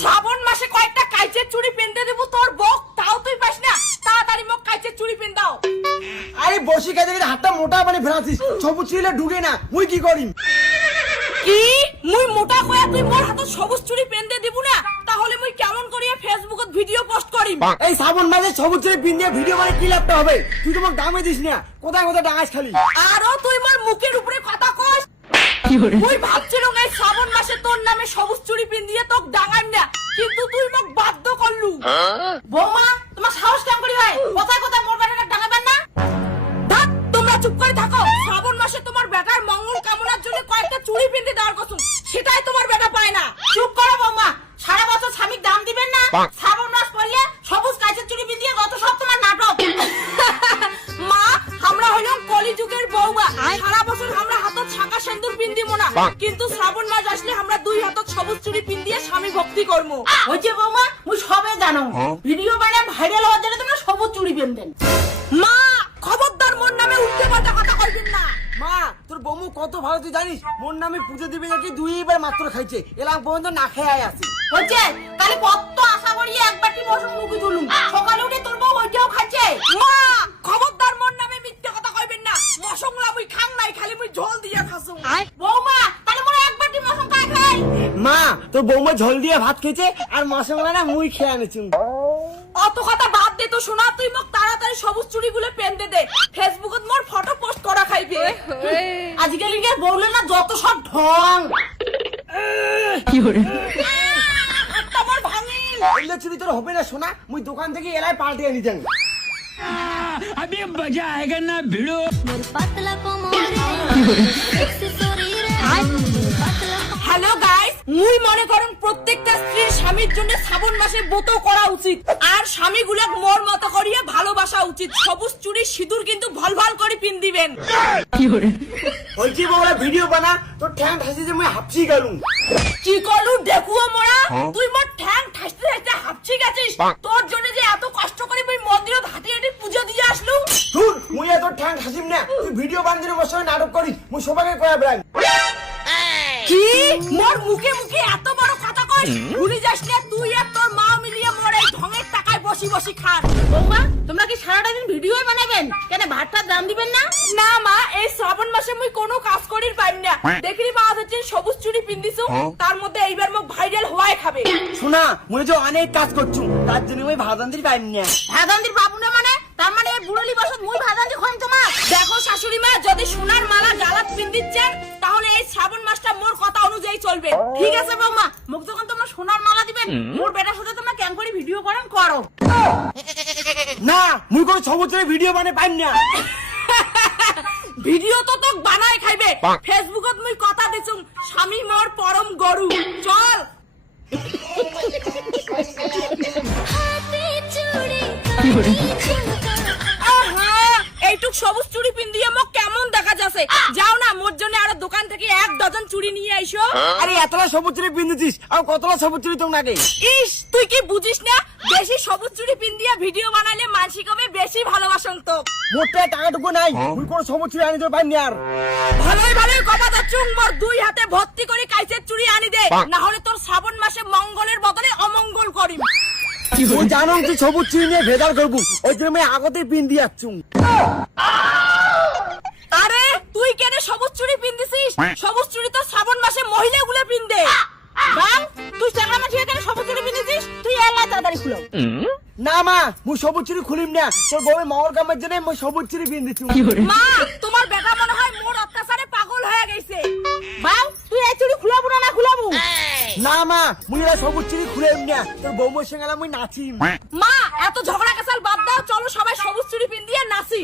শ্রাবণ মাসে কয়েকটা কাইচের চুড়ি পেনতে দেবো তোর বক, তাও তুই পাস না। তাড়াতাড়ি মোক কাইচের চুড়ি পেন দাও। আরে বসি কাজে হাতটা মোটা মানে ফেরাছিস, সবুজ চুড়িলে ঢুকে না, মুই কি করিম? কি মুই মোটা কয়া তুই মোর হাতত সবুজ চুড়ি পেনতে দিব না? তাহলে মুই কেমন করিয়া ফেসবুকত ভিডিও পোস্ট করিম? এই শ্রাবণ মাসে সবুজ চুড়ি পিন দিয়ে ভিডিও মানে কি লাভটা হবে? তুই তো মোক দামে দিস না, কোথায় কোথায় ডাঙাস খালি। আরো তুই মোর মুখের উপরে কথা কস। মুই ভাবছিলাম এই শ্রাবণ মাসে তোর নামে সবুজ চুড়ি পিন দিয়ে তোক ডাঙাইম না, কিন্তু তুই মোক বাধ্য করলু। বৌমা তোমার সাহস কেমন করি হয়? কোথায় কোথায় মোর বেটাকে ডাঙাবেন না? থাক তোমরা চুপ করে থাকো। শ্রাবণ মাসে তোমার বেটার মঙ্গল কামনার জন্য কয়েকটা চুড়ি পিনতে দেওয়ার কসম, সেটাই তোমার বেটা পায় না। চুপ করো বৌমা, সারা বছর স্বামীর দাম দিবেন না, শ্রাবণ মাস পড়লে সবুজ কাঁচের চুড়ি পিন দিয়ে কত সব তোমার নাটক। মা আমরা হইলাম কলিযুগের বৌমা, সারা বছর আমরা হাতত শাঁকা সিঁদুর পিন দিব না, কিন্তু শ্রাবণ মাস আসলে আমরা দুই হাতত সবুজ চুড়ি পিন দিয়ে স্বামী ভক্তি করবো। হইছে বৌমা, মুই সবে জানো ভিডিও বানায় ভাইরাল হওয়ার জন্য তোমরা সবুজ চুড়ি পিনবেন। মা খবরদার মোর নামে উল্টে পাল্টা কথা কইবেন না। মা তোর বৌমু কত ভালো তুই জানিস, মোর নামে পুজো দিবি নাকি দুইবার মাত্র খাইছে, এলাম পর্যন্ত না খেয়ে আছে। হচ্ছে তাহলে কত আশা করি একবারটি মশন মুখে তুলুম, সকালে উঠে তোর বউ ওইটাও খাচ্ছে। মা খবরদার মোর নামে মিথ্যে কথা কইবেন না, মশংলা মুই খাং নাই, খালি মুই ঝোল দিয়া খাসু। বৌমা তাহলে মোর একবারটি মশন খাই খাই। মা তোর বৌমা ঝোল দিয়ে ভাত খেয়েছে আর মশলা না মুই খেয়ে আনেছি। অত কথা বাদ দে তো শোনা, তুই মোক তাড়াতাড়ি সবুজ চুড়ি গুলো পেনতে দে, ফেসবুকত মোর ফটো পোস্ট করা খাইবে। আজকালিকার বউলে না যত সব ঢং। কি হরে তোমার ভাঙি এলে চুরি তোর হবে না সোনা, মুই দোকান থেকে এলাই পাল্টে আনি যান। अभी मजा आएगा ना भिड़ो। হ্যালো গাইস, মুই মনে করেন প্রত্যেকটা স্ত্রীর স্বামীর জন্য শ্রাবণ মাসে ব্রত করা উচিত, আর স্বামীগুলাক মোর মতো করিয়া ভালোবাসা উচিত। সবুজ চুড়ি সিঁদুর কিন্তু ভাল ভাল করে পিন দিবেন। বলছি বউরা ভিডিও বানা, তোর ঠ্যাং ঠাসি যে মুই হাফসি গেলুম। কি করলু দেখুয়া মোরা, তুই মোর ঠ্যাং ঠাসতে ঠাসতে হাঁপছি গেছিস। তোর জন্য যে এত কষ্ট করে মুই মন্দিরত হাঁটি হাঁটি পূজা দিয়ে আসলু। ধুর মুই এত ঠ্যাং ঠাসিম না, তুই ভিডিও বান্ধবী মোর সঙ্গে নাটক করিস, মুই সবাইকে কয়া বেড়াই। কি মোর মুখে মুখে এত বড় কথা কইস? ভুলি যাস না তুই আর তোর মা মিলিয়ে মোর এই ঢঙের টাকায় বসি বসি খান। বৌমা তোমরা কি সারাটা দিন ভিডিওই বানাবেন? কেন ভাতটা দাম দিবেন না? না মা, এই শ্রাবণ মাসে মুই কোনো কাজ করির পাইম না। দেখলি মা হচ্ছে সবুজ চুড়ি পিন্দিছো, তার মধ্যে এইবার মোক ভাইরাল হওয়াই খাবে। শোনা মুই যে অনেক কাজ করছু, তার জন্য মুই ভাদান্তির পাইম না। ভাদান্তির পাবো না মানে? তার মানে এই বুড়লি বসত মুই ভাদান্তি খইন তোমার? দেখো শাশুড়ি মা, যদি সোনার মালা গালাত পিন্দিচ্ছেন তাহলে এই শ্রাবণ মাসটা মোর কথা অনুযায়ী চলবে। ঠিক আছে বৌমা, মুখ যখন তোমরা সোনার মালা দিবেন, মোর বেটার সাথে তোমরা কেন করে ভিডিও করেন করো। না মুই কোনো সবুজ ভিডিও বানাই পাইম না। ভিডিও তো তোক বানাই খাইবে, ফেসবুকত মুই কথা দিছুম স্বামী মোর পরম গরু। চল এইটুক সবুজ চুড়ি পিন দিয়ে মোক কেমন দেখা যাচ্ছে। যাও না মোর জন্য আরো দোকান থেকে 1 ডজন চুড়ি নিয়ে আইসো। আরে এতটা সবুজ চুড়ি পিন্দিছিস আর কতটা সবুজ চুড়ি তোর নাকি? ইস তুই কি বুঝিস না, বেশি সবুজ চুড়ি পিন দিয়ে ভিডিও বানাইলে মানসি কবে বেশি ভালোবাসন তো। মোটে টাকাটুকু নাই, মুই কোনো সবুজ চুড়ি আনি তোর পাইম না। আর ভালোই ভালোই কথা দাচ্ছুম, মোর 2 হাতে ভর্তি করে কাইচের চুড়ি আনি দে, না হলে তোর শ্রাবণ মাসে মঙ্গলের বদলে অমঙ্গল করিম। তুই জানো তুই সবুজ চুড়ি নিয়ে ভেজাল করবো, ওই জন্য আমি আগতেই পিন দিয়ে যাচ্ছু। আরে তুই কেন সবুজ চুড়ি পিন দিছিস? সবুজ চুড়ি তো শ্রাবণ মাসে মহিলাগুলো পিন দে। বাং তুই শ্রাবণ মাসে কেন সবুজ চুড়ি পিন দিছিস? তুই এলা তাড়াতাড়ি খুলো। না মা মুই সবুজ চুড়ি খুলিম না, তোর বউয়ের মহর কামের জন্য মুই সবুজ চুড়ি পিন দিচ্ছু। মা তোমার বেটা মনে হয় মোর অত্যাচারে পাগল হয়ে গেছে। বাং তুই এই চুড়ি খুলাবো না খুলাবো? না মা মুই এরা সবুজ চুড়ি খুলিম না, তোর বউয়ের সঙ্গে মুই নাচিম। মা এত ঝগড়া কাছাল বাদ দাও, চলো সবাই সবুজ চুড়ি পিন দিয়ে নাচি।